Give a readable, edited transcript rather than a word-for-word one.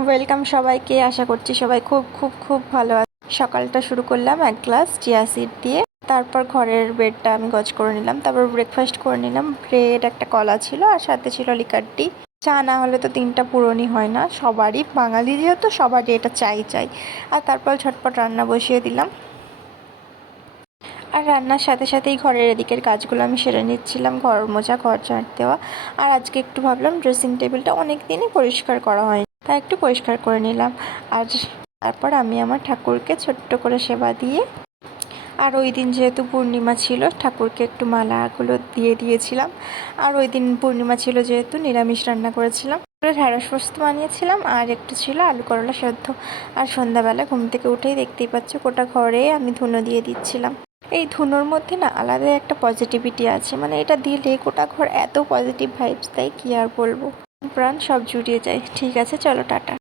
Welcome সবাইকে। আশা করছি সবাই খুব খুব খুব ভালো আছে। সকালটা শুরু করলাম এক গ্লাস চিয়া সিড দিয়ে। তারপর ঘরের বেডটা আমি গজ করে নিলাম। তারপর ব্রেকফাস্ট করে নিলাম। ব্রেড, একটা কলা ছিল, আর সাথে ছিল লিকার টি। চা না হলে তো দিনটা পূরণই হয় না। সবারই, বাঙালি যেহেতু সবারই এটা চাই। আর তারপর ঝটপট রান্না বসিয়ে দিলাম। আর রান্নার সাথে সাথেই ঘরের এদিকের কাজগুলো আমি সেরে নিচ্ছিলাম, ঘর মোছা, ঘর ঝাঁট দেওয়া। আর আজকে একটু ভাবলাম ড্রেসিং টেবিলটা অনেক দিনই পরিষ্কার করা হয়নি, তাই একটু পরিষ্কার করে নিলাম। আর তারপর আমি আমার ঠাকুরকে ছোট্ট করে সেবা দিয়ে, আর ওই দিন যেহেতু পূর্ণিমা ছিল, ঠাকুরকে একটু মালাগুলো দিয়ে দিয়েছিলাম। আর ওই দিন পূর্ণিমা ছিল যেহেতু নিরামিষ রান্না করেছিলাম, ঢ্যাঁড়স পোস্ত বানিয়েছিলাম, আর একটু ছিল আলু করলা সেদ্ধ। আর সন্ধ্যাবেলা ঘুম থেকে উঠেই দেখতেই পাচ্ছ গোটা ঘরে আমি ধুনো দিয়ে দিচ্ছিলাম। এই ধুনোর মধ্যে না আলাদাই একটা পজিটিভিটি আছে, মানে এটা দিলে গোটা ঘর এত পজিটিভ ভাইবস দেয়, কি আর বলবো, প্রাণ সব জুড়িয়ে যায়। ঠিক আছে, চলো টাটা।